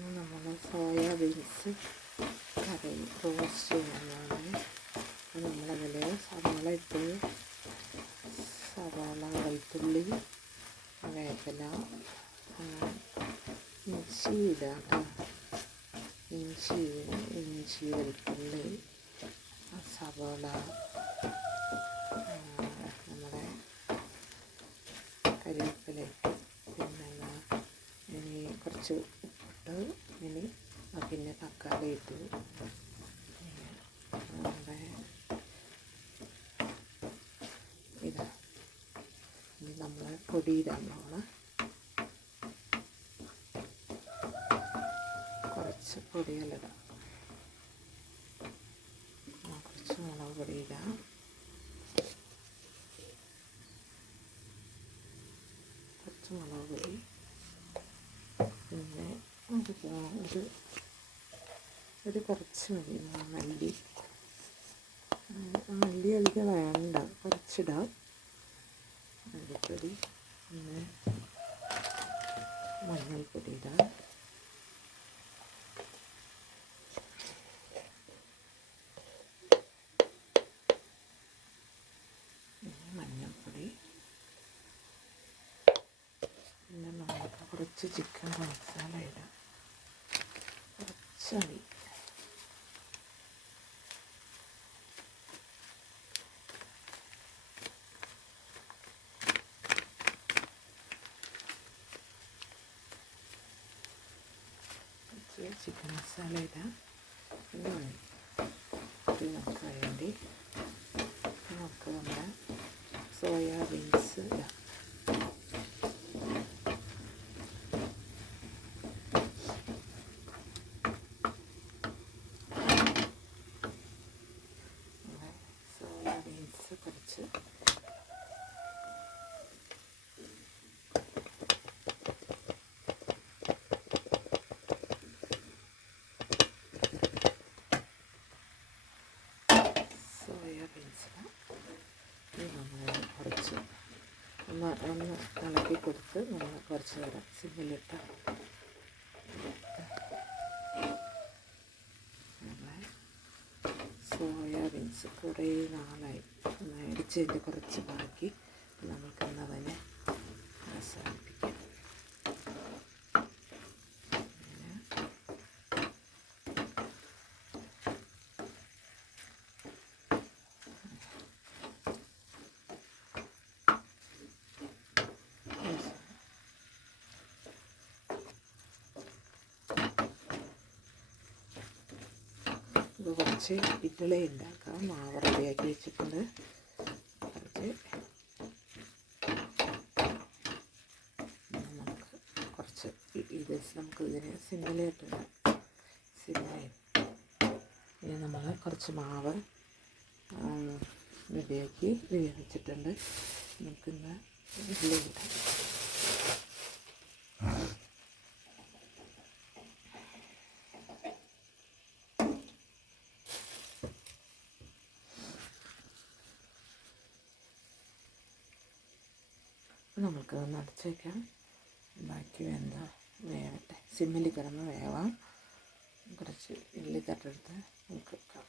നമ്മൾ സോയാബീൻസ് കറി റോസ്റ്റ് ചെയ്യുന്നതാണ്. നമ്മളതിൽ സവാള ഇട്ട് സവാള, വെളുത്തുള്ളി, വേപ്പില, ഇഞ്ചി ഇടാം കേട്ടോ. ഇഞ്ചി വെളുത്തുള്ളി, സവാള, നമ്മുടെ കരിവേപ്പില ഇട്ട് ഇനി കുറച്ച് ഉപ്പിട്ട് പിന്നെ തക്കാളി ഇട്ടു. നമ്മുടെ ഇനി നമ്മൾ പൊടിയിടാൻ പോകണം. കുറച്ച് പൊടികളിടാം. കുറച്ച് മുളക് പൊടി ഇടാം. കുറച്ച് മുളക് പൊടി, പിന്നെ ഒരു കുറച്ച് മതി മല്ലി അധികം വേണ്ട, കുറച്ചിടാം മല്ലിപ്പൊടി. പിന്നെ മഞ്ഞൾപ്പൊടി ഇടാം. മഞ്ഞൾപ്പൊടി, പിന്നെ നമുക്ക് കുറച്ച് ചിക്കൻ മസാല ഇടാം. കുറച്ച് മതി. ചിക്കൻ മസാല ഇടാം. പിന്നെ നമുക്ക് വേണ്ടി നമുക്ക് നമ്മുടെ സോയാബീൻസ് ഇടാം. സോയാബീൻസ് കുറച്ച് നമ്മൾ കുറച്ച് ഒന്ന് ഇളക്കി കൊടുത്ത് നമ്മൾ കുറച്ച് നേരം സിമ്മിലിട്ട് സോയാബീൻസ് കുറേ നാളായി മേടിച്ചതിൻ്റെ കുറച്ച് ബാക്കി നമുക്കെന്നാൽ തന്നെ അവസാനിപ്പിക്കാം. ഇത് കുറച്ച് ഇഡ്ഡലി ഉണ്ടാക്കാം. മാവ് റെഡിയാക്കി വെച്ചിട്ടുണ്ട്. നമുക്ക് ഇതിന് സിമ്മിലിട്ടുണ്ട്. ഇനി നമ്മൾ കുറച്ച് മാവ് റെഡിയാക്കി വെച്ചിട്ടുണ്ട്. നമുക്കിന്ന് ഇഡ്ഡലി ഇടാം. നമുക്ക് അടച്ച് വയ്ക്കാം. ബാക്കി വേവട്ടെ. സിമ്മിൽ കിടന്ന് വേവാം. കുറച്ച് ഇഡ്ഡലി തട്ടെടുത്ത് നമുക്ക് വെക്കാം.